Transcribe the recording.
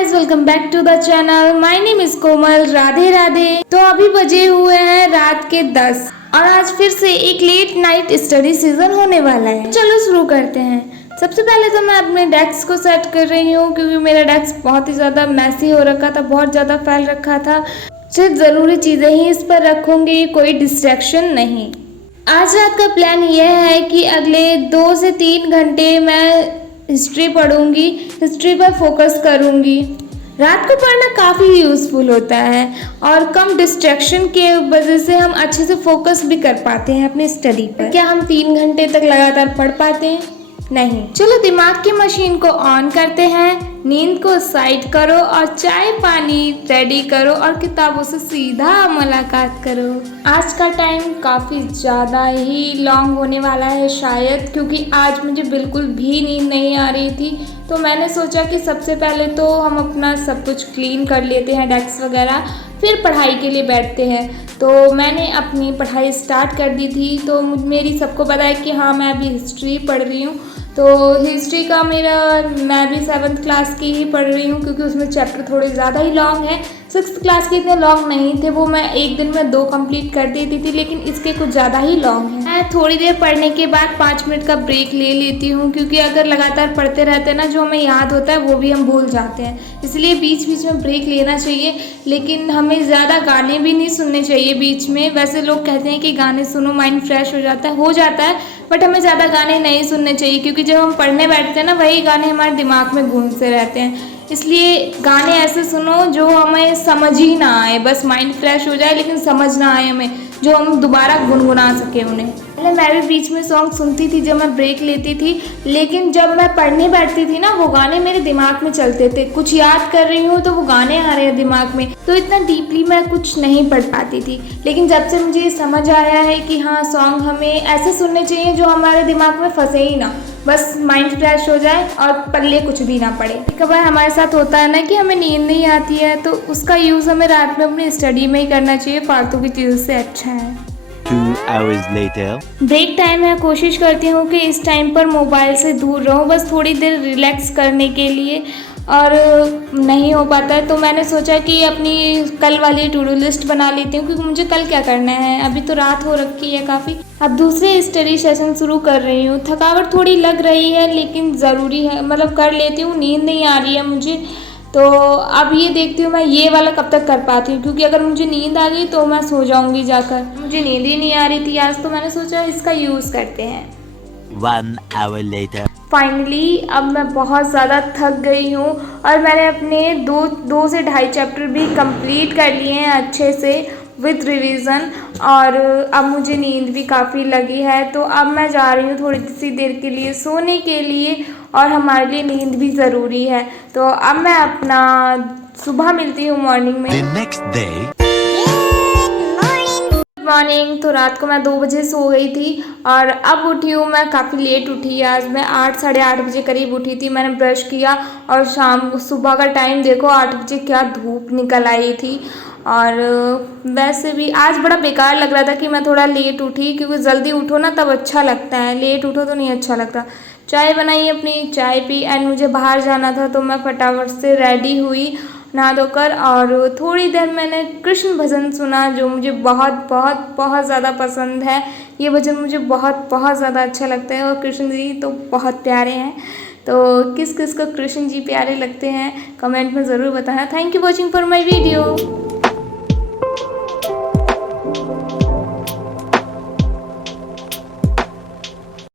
Guys, welcome back to the channel. My name is Komal. Radhe Radhe. तो अभी बजे हुए हैं रात के 10 और आज फिर से एक लेट नाइट स्टडी सीजन होने वाला है। चलो शुरू करते हैं। सबसे पहले तो मैं अपने डेस्क को सेट कर रही हूँ क्योंकि मेरा डेस्क बहुत ही ज़्यादा मैसी हो रखा था, बहुत ज़्यादा फैल रखा था। सिर्फ ज़रूरी चीज़ें ही इस पर रखूँगी, कोई डिस्ट्रैक्शन नहीं। आज रात का प्लान यह है कि अगले 2 से 3 घंटे मैं हिस्ट्री पढ़ूंगी, हिस्ट्री पर फोकस करूंगी। रात को पढ़ना काफ़ी यूज़फुल होता है और कम डिस्ट्रैक्शन के वजह से हम अच्छे से फोकस भी कर पाते हैं अपनी स्टडी पर। क्या हम 3 घंटे तक लगातार पढ़ पाते हैं? नहीं। चलो दिमाग की मशीन को ऑन करते हैं, नींद को साइड करो और चाय पानी रेडी करो और किताबों से सीधा मुलाकात करो। आज का टाइम काफ़ी ज़्यादा ही लॉन्ग होने वाला है शायद, क्योंकि आज मुझे बिल्कुल भी नींद नहीं आ रही थी। तो मैंने सोचा कि सबसे पहले तो हम अपना सब कुछ क्लीन कर लेते हैं, डेस्क वगैरह, फिर पढ़ाई के लिए बैठते हैं। तो मैंने अपनी पढ़ाई स्टार्ट कर दी थी। तो मेरी सबको पता है कि हाँ, मैं अभी हिस्ट्री पढ़ रही हूँ। तो हिस्ट्री का मैं भी 7th क्लास की ही पढ़ रही हूँ क्योंकि उसमें चैप्टर थोड़े ज़्यादा ही लॉन्ग है। 6th क्लास के इतने लॉन्ग नहीं थे, वो मैं एक दिन में 2 कंप्लीट कर देती थी, लेकिन इसके कुछ ज़्यादा ही लॉन्ग है। मैं थोड़ी देर पढ़ने के बाद 5 मिनट का ब्रेक ले लेती हूँ क्योंकि अगर लगातार पढ़ते रहते हैं ना, जो हमें याद होता है वो भी हम भूल जाते हैं। इसलिए बीच बीच में ब्रेक लेना चाहिए, लेकिन हमें ज़्यादा गाने भी नहीं सुनने चाहिए बीच में। वैसे लोग कहते हैं कि गाने सुनो माइंड फ्रेश हो जाता है, बट हमें ज़्यादा गाने नहीं सुनने चाहिए क्योंकि जब हम पढ़ने बैठते हैं ना, वही गाने हमारे दिमाग में गूंजते रहते हैं। इसलिए गाने ऐसे सुनो जो हमें समझ ही ना आए, बस माइंड फ्रेश हो जाए लेकिन समझ ना आए हमें, जो हम दोबारा गुनगुना सके उन्हें। पहले मैं भी बीच में सॉन्ग सुनती थी जब मैं ब्रेक लेती थी, लेकिन जब मैं पढ़ने बैठती थी ना, वो गाने मेरे दिमाग में चलते थे। कुछ याद कर रही हूँ तो वो गाने आ रहे हैं दिमाग में, तो इतना डीपली मैं कुछ नहीं पढ़ पाती थी। लेकिन जब से मुझे ये समझ आया है कि हाँ, सॉन्ग हमें ऐसे सुनने चाहिए जो हमारे दिमाग में फंसे ही ना, बस माइंड फ्रेश हो जाए और पल्ले कुछ भी ना पड़े। कभी हमारे साथ होता है ना कि हमें नींद नहीं आती है, तो उसका यूज़ हमें रात में अपनी स्टडी में ही करना चाहिए, फालतू की चीज़ों से अच्छा है। 2 hours later. ब्रेक टाइम है। कोशिश करती हूँ कि इस टाइम पर मोबाइल से दूर रहूँ, बस थोड़ी देर रिलैक्स करने के लिए, और नहीं हो पाता है तो मैंने सोचा कि अपनी कल वाली टू डू लिस्ट बना लेती हूँ क्योंकि मुझे कल क्या करना है। अभी तो रात हो रखी है काफ़ी। अब दूसरे स्टडी सेशन शुरू कर रही हूँ। थकावट थोड़ी लग रही है लेकिन ज़रूरी है, मतलब कर लेती हूँ। नींद नहीं आ रही है मुझे, तो अब ये देखती हूँ मैं ये वाला कब तक कर पाती हूँ, क्योंकि अगर मुझे नींद आ गई तो मैं सो जाऊँगी जाकर। मुझे नींद ही नहीं आ रही थी आज, तो मैंने सोचा इसका यूज़ करते हैं। 1 hour later. फाइनली अब मैं बहुत ज़्यादा थक गई हूँ और मैंने अपने 2 से ढाई चैप्टर भी कंप्लीट कर लिए हैं अच्छे से विद रिवीजन, और अब मुझे नींद भी काफ़ी लगी है। तो अब मैं जा रही हूँ थोड़ी सी देर के लिए सोने के लिए, और हमारे लिए नींद भी ज़रूरी है। तो अब मैं अपना सुबह मिलती हूँ मॉर्निंग में। The next day. मॉर्निंग। तो रात को मैं 2 बजे सो गई थी और अब उठी हूँ मैं काफ़ी लेट उठी। आज मैं 8 साढ़े 8 बजे करीब उठी थी। मैंने ब्रश किया और सुबह का टाइम देखो, 8 बजे क्या धूप निकल आई थी। और वैसे भी आज बड़ा बेकार लग रहा था कि मैं थोड़ा लेट उठी, क्योंकि जल्दी उठो ना तब अच्छा लगता है, लेट उठो तो नहीं अच्छा लगता। चाय बनाई, अपनी चाय पी, एंड मुझे बाहर जाना था तो मैं फटाफट से रेडी हुई नहा धोकर, और थोड़ी देर मैंने कृष्ण भजन सुना जो मुझे बहुत बहुत बहुत ज़्यादा पसंद है। ये भजन मुझे बहुत बहुत ज़्यादा अच्छा लगता है, और कृष्ण जी तो बहुत प्यारे हैं। तो किस किस को कृष्ण जी प्यारे लगते हैं कमेंट में ज़रूर बताना। Thank you watching for my video.